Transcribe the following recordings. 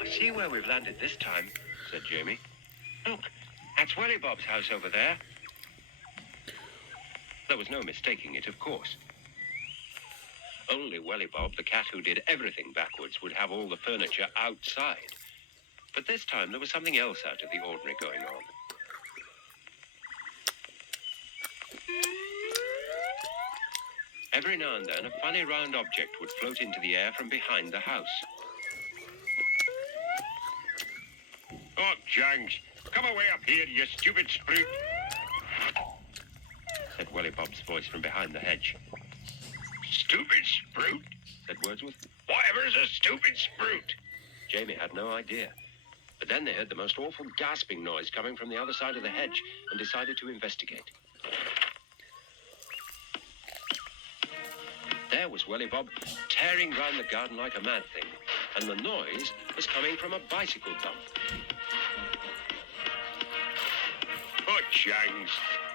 I see where we've landed this time, said Jamie. Look, that's Welly Bob's house over there. There was no mistaking it, of course. Only Welly Bob, the cat who did everything backwards, would have all the furniture outside. But this time there was something else out of the ordinary going on. Every now and then, a funny round object would float into the air from behind the house. Oh, Jangs, come away up here, you stupid spruit, said Welly Bob's voice from behind the hedge. Stupid spruit? Said Wordsworth. Whatever's a stupid spruit? Jamie had no idea. But then they heard the most awful gasping noise coming from the other side of the hedge and decided to investigate. There was Welly Bob, tearing round the garden like a mad thing, and the noise was coming from a bicycle dump. Oh, Jangs,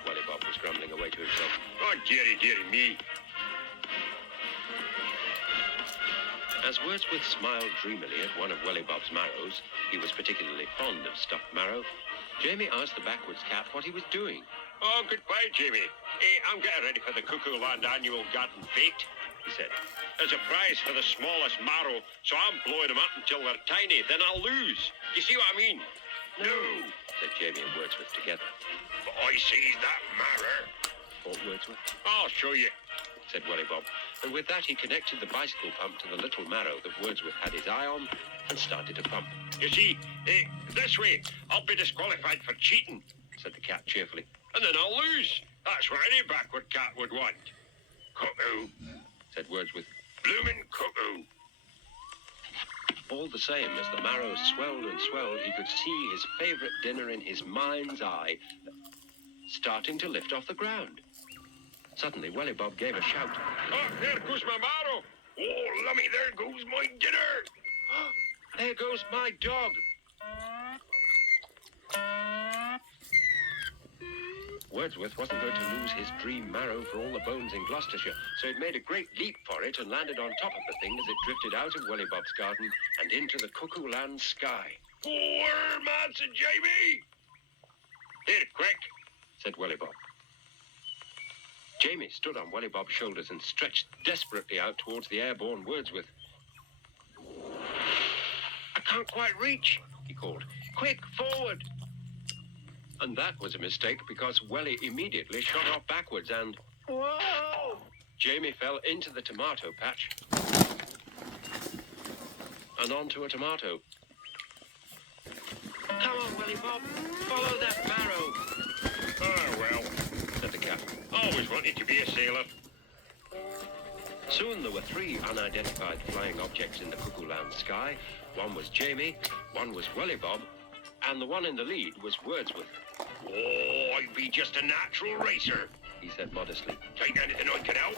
Welly Bob was grumbling away to himself. oh, dearie, dearie me. As Wordsworth smiled dreamily at one of Welly Bob's marrows, he was particularly fond of stuffed marrow, Jamie asked the backwards cat what he was doing. Oh, goodbye, Jamie. I'm getting ready for the Cuckoo Land annual garden fete, he said. There's a prize for the smallest marrow, so I'm blowing them up until they're tiny, then I'll lose. You see what I mean? No, said Jamie and Wordsworth together. But I sees that marrow, thought Wordsworth. I'll show you, said Welly Bob, and with that he connected the bicycle pump to the little marrow that Wordsworth had his eye on and started to pump. You see, this way, I'll be disqualified for cheating, said the cat cheerfully. and then I'll lose. That's what any backward cat would want. Cuckoo, said Wordsworth. bloomin' cuckoo. All the same, as the marrow swelled and swelled, he could see his favourite dinner in his mind's eye, starting to lift off the ground. Suddenly, Welly Bob gave a shout. Oh, there goes my marrow. Oh, lummy, there goes my dinner. There goes my dog. Wordsworth wasn't going to lose his dream marrow for all the bones in Gloucestershire, so he'd made a great leap for it and landed on top of the thing as it drifted out of Welly Bob's garden and into the Cuckoo Land sky. Poor Manson Jamie. Here, quick, said Welly Bob. Jamie stood on Welly Bob's shoulders and stretched desperately out towards the airborne Wordsworth. I can't quite reach, he called. Quick, forward! And that was a mistake because Welly immediately shot off backwards and... Whoa! Jamie fell into the tomato patch and onto a tomato. Come on, Welly Bob, follow that marrow, Oh, well, said the cat. always wanted to be a sailor. Soon there were 3 unidentified flying objects in the Cuckoo Land sky. One was Jamie, one was Welly Bob, and the one in the lead was Wordsworth. Oh, I'd be just a natural racer, He said modestly. Take anything I can help.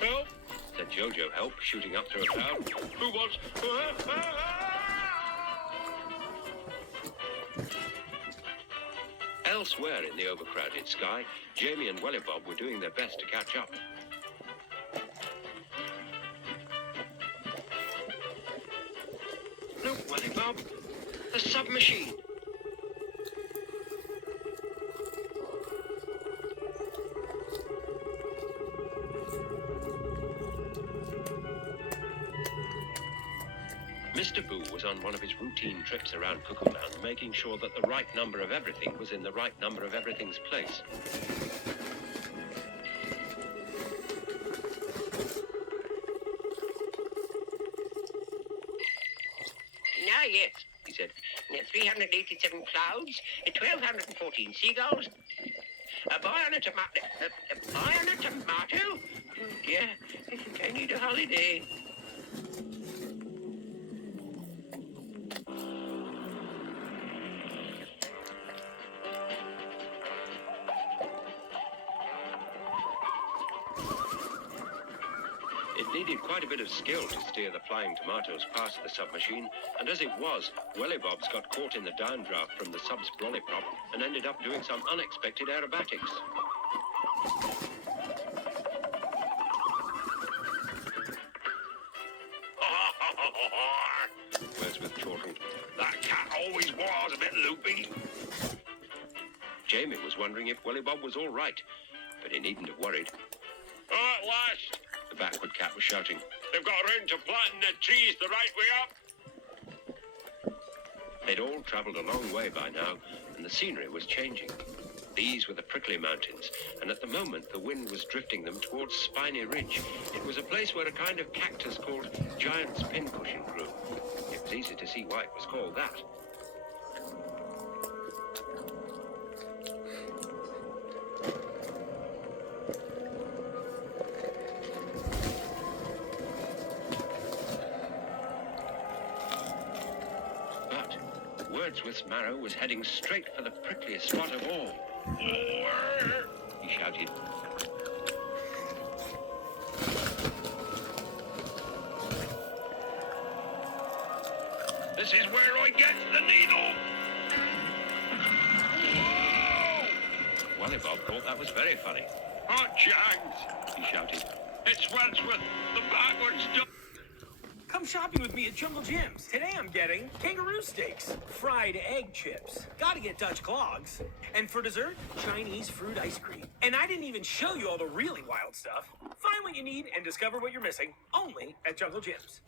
Help, said Jojo Help, shooting up through a cloud. Who wants... Elsewhere in the overcrowded sky, Jamie and Welly Bob were doing their best to catch up. Look, Welly Bob, the submachine. Mr. Boo was on one of his routine trips around Cuckoo Land, making sure that the right number of everything was in the right number of everything's place. Now, yes, he said. 387 clouds, 1,214 seagulls, a boy on a tomato. A boy on a tomato? Oh, dear, I think I need a holiday. It needed quite a bit of skill to steer the flying tomatoes past the submachine, and as it was, Welly Bob's got caught in the downdraft from the sub's brolly-prop and ended up doing some unexpected aerobatics. been. Jamie was wondering if Welly Bob was all right, but he needn't have worried. Oh, at last. The backward cat was shouting. They've got around to planting the trees the right way up. They'd all travelled a long way by now, and the scenery was changing. These were the prickly mountains, and at the moment the wind was drifting them towards Spiny Ridge. It was a place where a kind of cactus called Giant's Pincushion grew. It was easy to see why it was called that. But Wordsworth's Marrow was heading straight for the prickliest spot of all. He shouted. This is where I get the needle. Whoa! Welly Bob thought that was very funny. Oh, Jags! He shouted. It's Wordsworth, the backwards dog. Come shopping with me at Jungle Jim's. Today I'm getting kangaroo steaks, fried egg chips, gotta get Dutch clogs, and for dessert, Chinese fruit ice cream. And I didn't even show you all the really wild stuff. Find what you need and discover what you're missing, only at Jungle Jim's.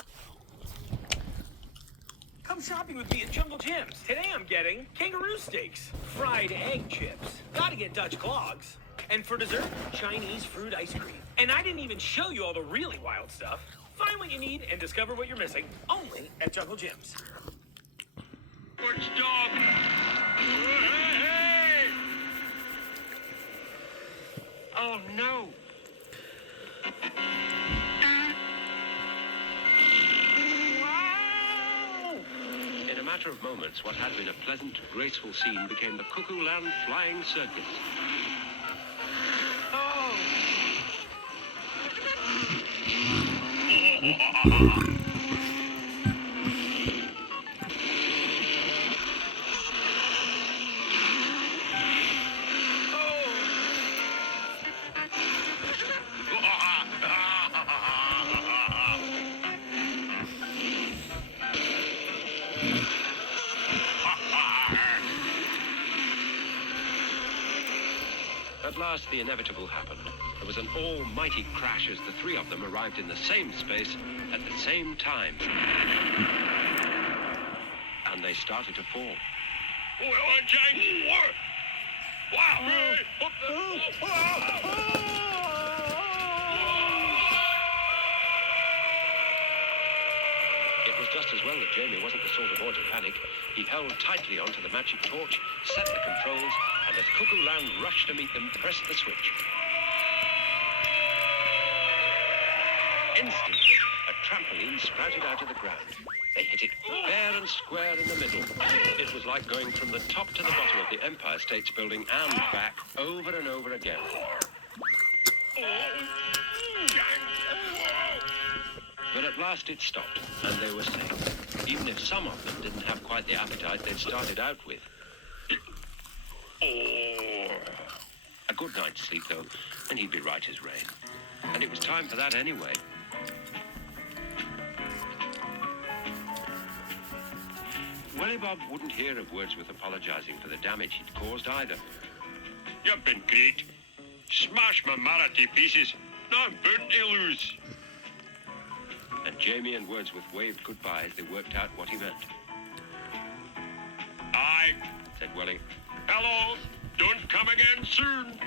Come shopping with me at Jungle Jim's. Today I'm getting kangaroo steaks, fried egg chips, gotta get Dutch clogs, and for dessert, Chinese fruit ice cream. And I didn't even show you all the really wild stuff. Find what you need and discover what you're missing, only at Jungle Jim's. Backwards dog. Hey! Oh, no! Wow! In a matter of moments, what had been a pleasant, graceful scene became the Cuckoo Land Flying Circus. Oh! At last, the inevitable happened. There was an almighty crash as the three of them arrived in the same space at the same time. And they started to fall. Well, James, wow! It was just as well that Jamie wasn't the sort of boy to panic. He held tightly onto the magic torch, set the controls, and as Cuckoo Land rushed to meet them, pressed the switch. Instantly, a trampoline sprouted out of the ground. They hit it fair and square in the middle. It was like going from the top to the bottom of the Empire States Building and back over and over again. But at last it stopped, and they were safe, even if some of them didn't have quite the appetite they'd started out with. A good night's sleep, though, and he'd be right as rain. And it was time for that anyway. Welly Bob wouldn't hear of Wordsworth apologizing for the damage he'd caused either. You've been great. Smash my Mara to pieces. Now I'm bound to lose. And Jamie and Wordsworth waved goodbye as they worked out what he meant. Aye, Said Welly. hello. Don't come again soon.